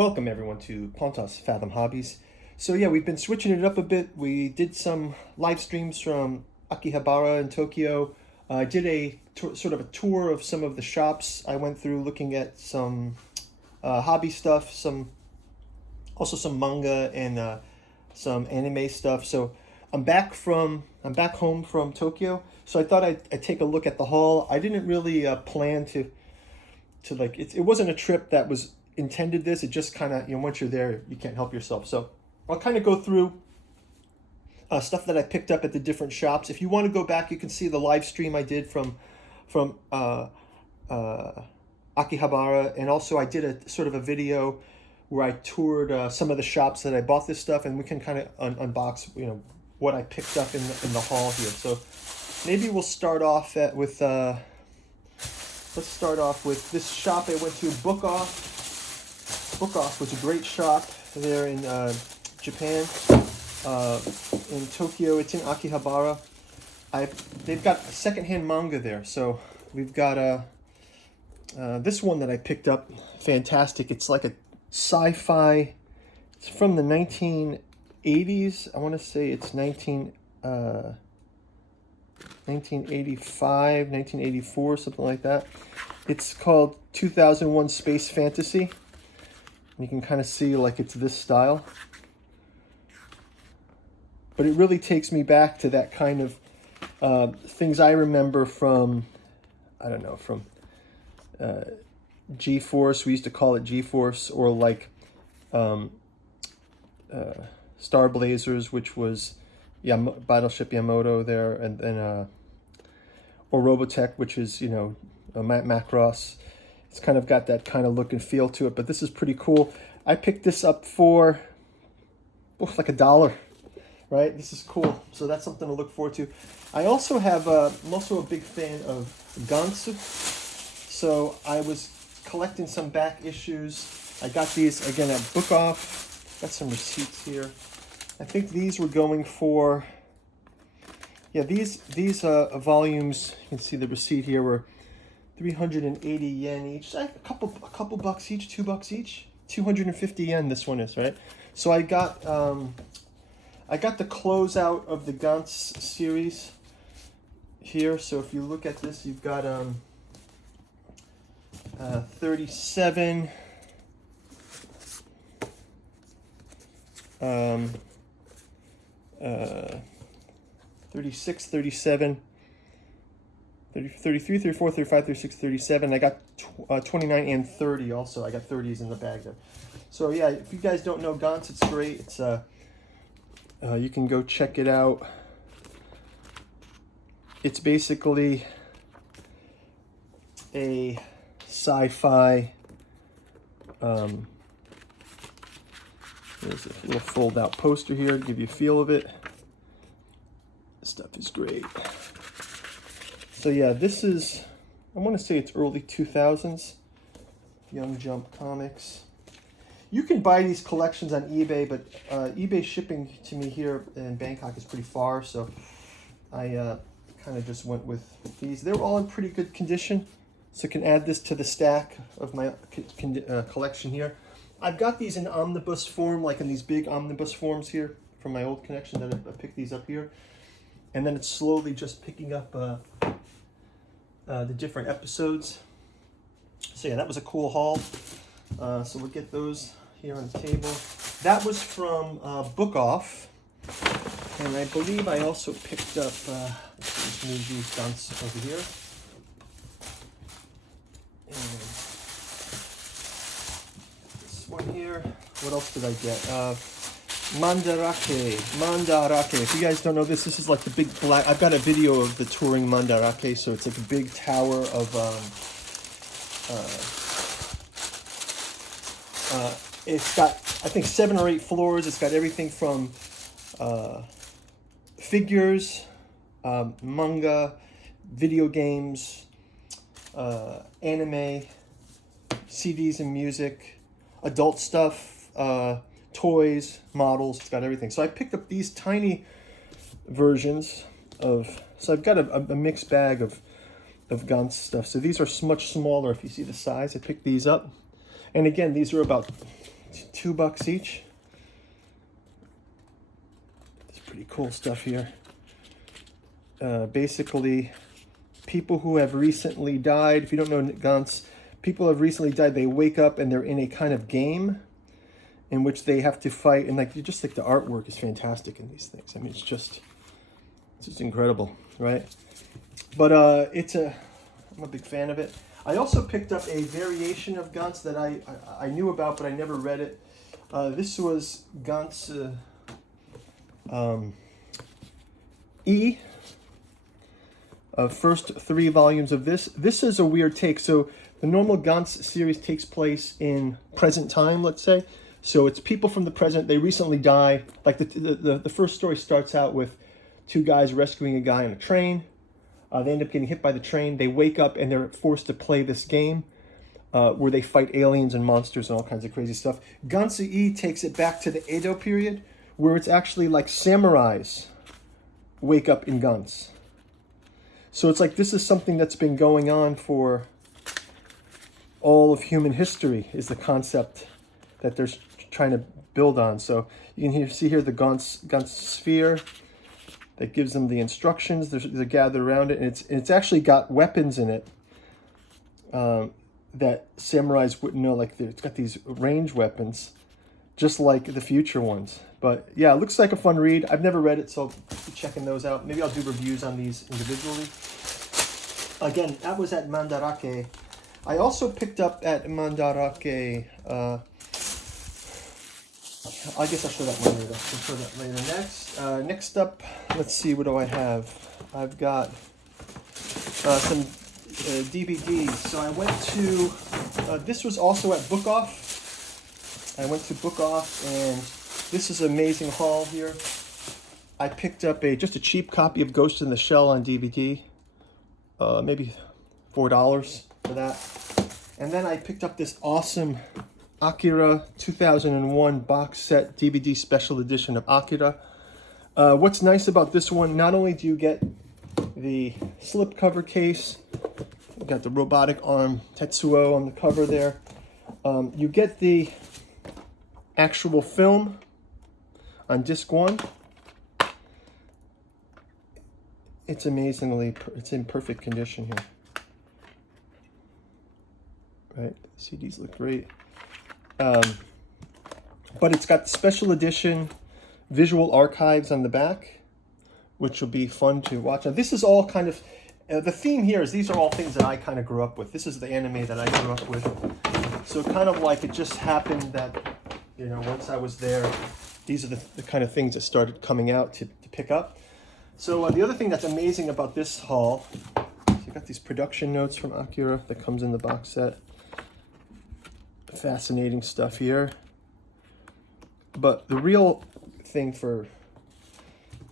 Welcome everyone to Pontos Fathom Hobbies. So yeah, we've been switching it up a bit. We did some live streams from Akihabara in Tokyo. I did a sort of a tour of some of the shops I went through, looking at some hobby stuff, also some manga and some anime stuff. So I'm back home from Tokyo. So I thought I'd take a look at the haul. I didn't really plan to like it wasn't a trip that was intended this. It just kind of, once you're there, you can't help yourself. So I'll kind of go through stuff that I picked up at the different shops. If you want to go back, you can see the live stream I did from Akihabara, and also I did a sort of a video where I toured some of the shops that I bought this stuff, and we can kind of unbox what I picked up in the haul here. So maybe we'll start off with let's start off with this shop I went to, Book Off. Book Off was a great shop there in Japan, in Tokyo. It's in Akihabara. They've got secondhand manga there. So we've got this one that I picked up, fantastic. It's like a sci-fi. It's from the 1980s. I want to say it's 1985, 1984, something like that. It's called 2001 Space Fantasy. You can kind of see like it's this style. But it really takes me back to that kind of things I remember from, I don't know, from G-Force. We used to call it G-Force, or like Star Blazers, which was Battleship Yamato there, and then or Robotech, which is Macross. It's kind of got that kind of look and feel to it, but this is pretty cool. I picked this up for like $1, right? This is cool, so that's something to look forward to. I also have I'm also a big fan of Gantz, so I was collecting some back issues. I got these again at Book Off. Got some receipts here. I think these were going for, these volumes, you can see the receipt here, were 380 yen each. A couple bucks each, $2 each. 250 yen this one is, right? So I got the closeout of the Gantz series here. So if you look at this, you've got 37 36, 37, 33, 34, 35, 36, 37. I got 29 and 30 also. I got 30s in the bag there. So yeah, if you guys don't know Gantz, it's great. It's you can go check it out. It's basically a sci-fi there's a little fold out poster here to give you a feel of it. This stuff is great. So yeah, this is, I want to say it's early 2000s, Young Jump Comics. You can buy these collections on eBay, but eBay shipping to me here in Bangkok is pretty far, so I kind of just went with these. They're all in pretty good condition, so I can add this to the stack of my collection here. I've got these in omnibus form, like in these big omnibus forms here from my old collection that I picked these up here. And then it's slowly just picking up the different episodes. So yeah, that was a cool haul. So we'll get those here on the table. That was from Book Off. And I believe I also picked up, let's move these dunce over here. And this one here. What else did I get? Manadarake. If you guys don't know this is like the big black. I've got a video of the touring Manadarake, so it's like a big tower of. It's got, I think, 7 or 8 floors. It's got everything from figures, manga, video games, anime, CDs and music, adult stuff. Toys, models, it's got everything. So I picked up these tiny versions of, so I've got a mixed bag of Gantz stuff. So these are much smaller if you see the size. I picked these up. And again, these are about $2 each. It's pretty cool stuff here. Basically, people who have recently died, if you don't know Gantz, people who have recently died, they wake up and they're in a kind of game in which they have to fight, and like just like the artwork is fantastic in these things. I mean, it's just incredible, right? But I'm a big fan of it. I also picked up a variation of Gantz that I knew about, but I never read it. This was Gantz E. First 3 volumes of this. This is a weird take. So the normal Gantz series takes place in present time, let's say. So it's people from the present. They recently die. Like the first story starts out with 2 guys rescuing a guy on a train. They end up getting hit by the train. They wake up and they're forced to play this game where they fight aliens and monsters and all kinds of crazy stuff. Gantz E takes it back to the Edo period, where it's actually like samurais wake up in Gantz. So it's like this is something that's been going on for all of human history, is the concept that they're trying to build on. So you can see here the Gantz sphere that gives them the instructions. They're gathered around it, and it's actually got weapons in it that samurais wouldn't know. Like it's got these range weapons, just like the future ones. But yeah, it looks like a fun read. I've never read it, so I'll be checking those out. Maybe I'll do reviews on these individually. Again, that was at Mandarake. I also picked up at Mandarake. I guess I'll show that one later. I'll show that later. Next up, let's see, what do I have? I've got some DVDs. So I went to, this was also at Book Off. I went to Book Off, and this is an amazing haul here. I picked up just a cheap copy of Ghost in the Shell on DVD. Maybe $4 for that. And then I picked up this awesome Akira 2001 box set DVD special edition of Akira. What's nice about this one, not only do you get the slipcover case, you got the robotic arm Tetsuo on the cover there, you get the actual film on disc 1. It's it's in perfect condition here. Right, CDs look great. But it's got special edition visual archives on the back, which will be fun to watch. Now, this is all kind of, the theme here is these are all things that I kind of grew up with. This is the anime that I grew up with. So kind of like it just happened that, you know, once I was there, these are the kind of things that started coming out to pick up. So the other thing that's amazing about this haul, so you got these production notes from Akira that comes in the box set. Fascinating stuff here. But the real thing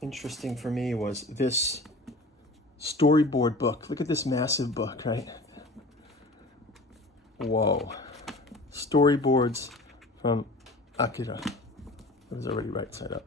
interesting for me was this storyboard book. Look at this massive book, right? Whoa. Storyboards from Akira. It was already right side up.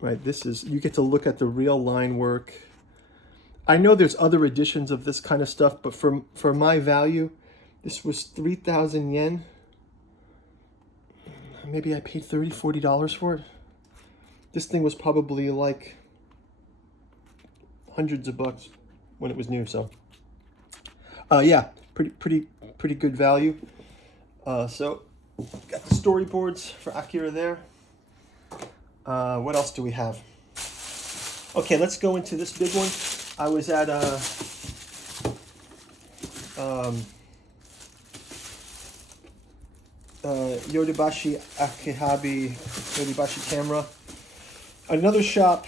Right, this is, you get to look at the real line work. I know there's other editions of this kind of stuff, but for my value, this was 3,000 yen. Maybe I paid $30, $40 for it. This thing was probably like hundreds of bucks when it was new. So, yeah, pretty good value. So, got the storyboards for Akira there. What else do we have? Okay, let's go into this big one. I was at Yodobashi Akihabara, Yodobashi Camera. Another shop,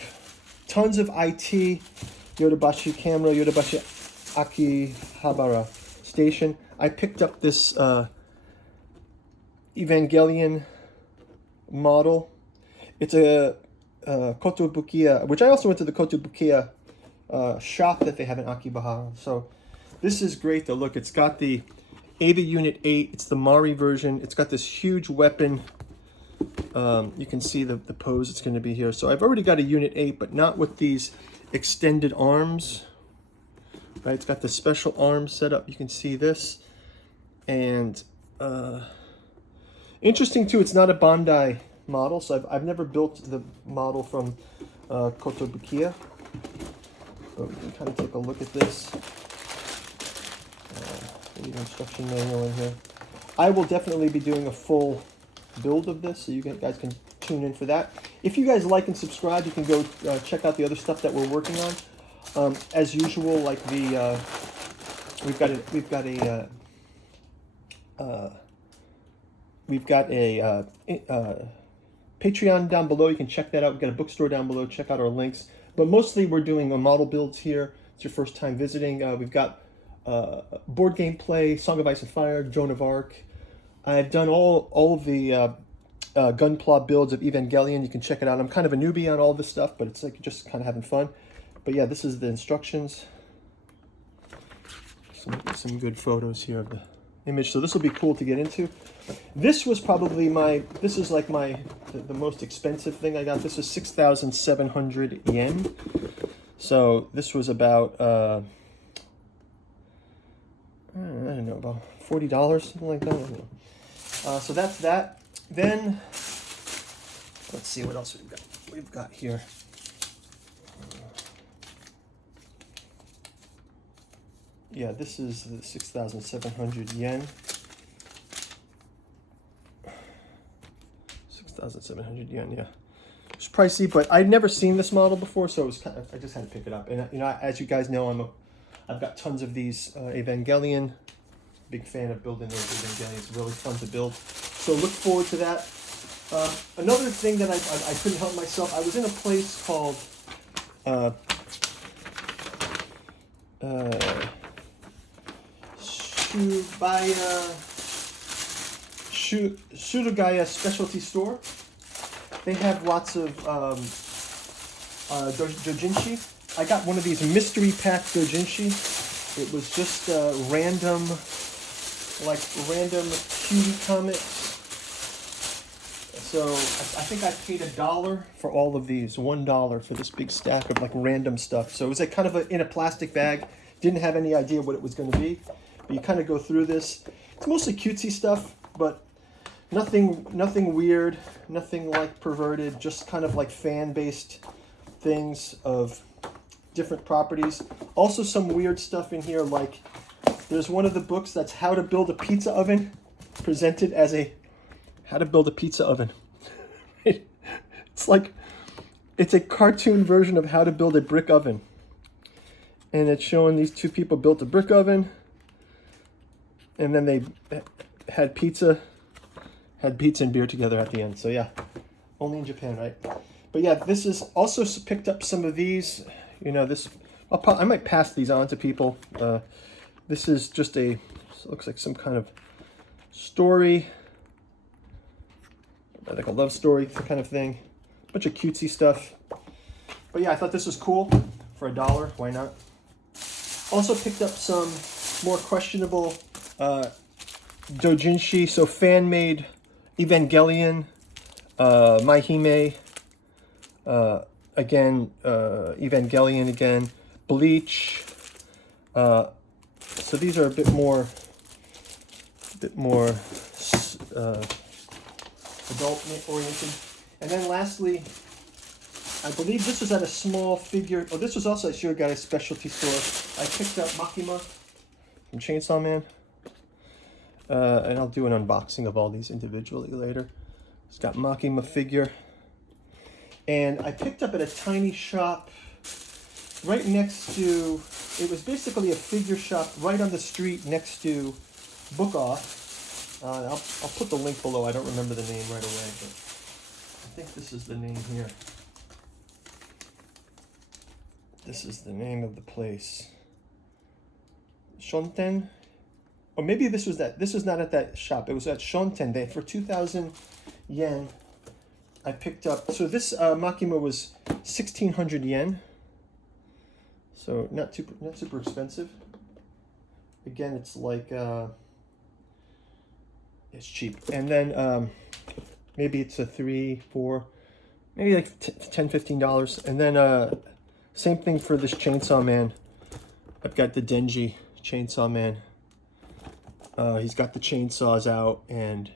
tons of IT, Yodobashi Camera, Yodobashi Akihabara station. I picked up this Evangelion model. It's a Kotobukiya, which I also went to the Kotobukiya shop that they have in Akihabara. So this is great to look. It's got the Ava Unit 8. It's the Mari version. It's got this huge weapon. You can see the pose it's going to be here. So I've already got a Unit 8, but not with these extended arms. Right? It's got the special arms set up. You can see this. And interesting too, it's not a Bandai model, so I've never built the model from Kotobukiya. But we can kind of take a look at this. Maybe an instruction manual in here. I will definitely be doing a full build of this, so you guys can tune in for that. If you guys like and subscribe, you can go check out the other stuff that we're working on. As usual, like the we've got a Patreon down below. You can check that out. We've got a bookstore down below. Check out our links. But mostly we're doing model builds here. It's your first time visiting. We've got board game play, Song of Ice and Fire, Joan of Arc. I've done all of the Gunpla builds of Evangelion. You can check it out. I'm kind of a newbie on all this stuff, but it's like just kind of having fun. But yeah, this is the instructions. Some good photos here of the image. So this will be cool to get into. This was probably this is like the most expensive thing I got. This is 6,700 yen. So this was about, I don't know, about $40, something like that. I don't know. So that's that. Then, let's see what else we've got here. Yeah, this is the 6,700 yen. 6,700 yen, yeah. It's pricey, but I'd never seen this model before, so it was I just had to pick it up. And as you guys know, I've got tons of these Evangelion. Big fan of building those Evangelions. It's really fun to build. So look forward to that. Another thing that I couldn't help myself. I was in a place called Surugaya Specialty Store. They have lots of doujinshi. I got one of these mystery pack doujinshi. It was just random cutie comics. So I think I paid $1 for all of these. $1 for this big stack of like random stuff. So it was like kind of in a plastic bag. Didn't have any idea what it was going to be. But you kind of go through this. It's mostly cutesy stuff, but nothing weird, nothing like perverted, just kind of like fan-based things of different properties. Also some weird stuff in here, like there's one of the books that's how to build a pizza oven, presented as how to build a pizza oven. It's a cartoon version of how to build a brick oven. And it's showing these two people built a brick oven, and then they had pizza and beer together at the end. So yeah, only in Japan, right? But yeah, this is also picked up some of these. I might pass these on to people. This is just looks like some kind of story, like a love story kind of thing. Bunch of cutesy stuff. But yeah, I thought this was cool for $1. Why not? Also picked up some more questionable doujinshi, so fan-made Evangelion, Maihime, again, Evangelion again, Bleach. So these are a bit more adult-oriented. And then lastly, I believe this was at a small figure. Oh, this was also at Surugaya Specialty Store. I picked up Makima from Chainsaw Man. And I'll do an unboxing of all these individually later. It's got Makima figure. And I picked up at a tiny shop right next to, it was basically a figure shop right on the street next to Book Off. I'll put the link below. I don't remember the name right away, but I think this is the name here. This is the name of the place. Shonten? Or maybe this was not at that shop. It was at Shonten. For 2,000 yen, I picked up. So this Makima was 1,600 yen. So not super expensive. Again, it's like it's cheap. And then maybe it's a $3, $4, maybe like $10, $15. And then same thing for this Chainsaw Man. I've got the Denji Chainsaw Man. He's got the chainsaws out, and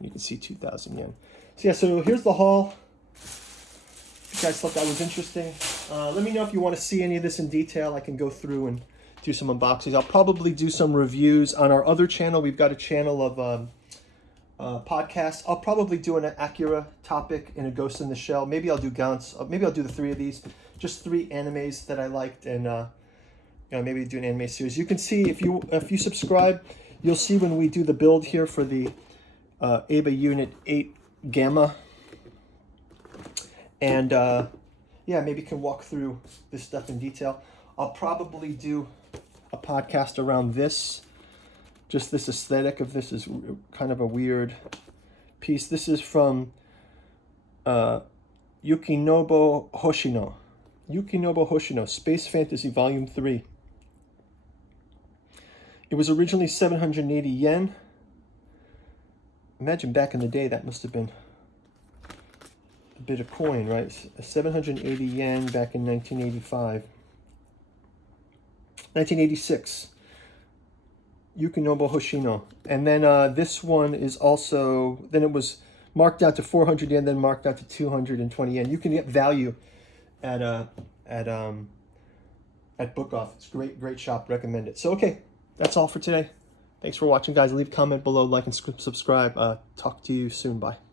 you can see 2,000 yen. So yeah, so here's the haul. If you guys thought that was interesting, let me know if you want to see any of this in detail. I can go through and do some unboxings. I'll probably do some reviews on our other channel. We've got a channel of podcasts. I'll probably do an Akira topic in a Ghost in the Shell. Maybe I'll do Gantz. Maybe I'll do the 3 of these. Just 3 animes that I liked, and maybe do an anime series. You can see if you subscribe, you'll see when we do the build here for the EBA Unit 8 Gamma. And yeah, maybe can walk through this stuff in detail. I'll probably do a podcast around this. Just this aesthetic of this is kind of a weird piece. This is from Yukinobo Hoshino. Yukinobo Hoshino, Space Fantasy Volume 3. It was originally 780 yen. Imagine back in the day, that must have been a bit of coin, right? 780 yen back in 1985. 1986. Yukinobo Hoshino. And then this one is also, then it was marked down to 400 yen, then marked down to 220 yen. You can get value at Book Off. It's great shop. Recommend it. So okay, that's all for today. Thanks for watching, guys. Leave a comment below, like and subscribe. Talk to you soon. Bye.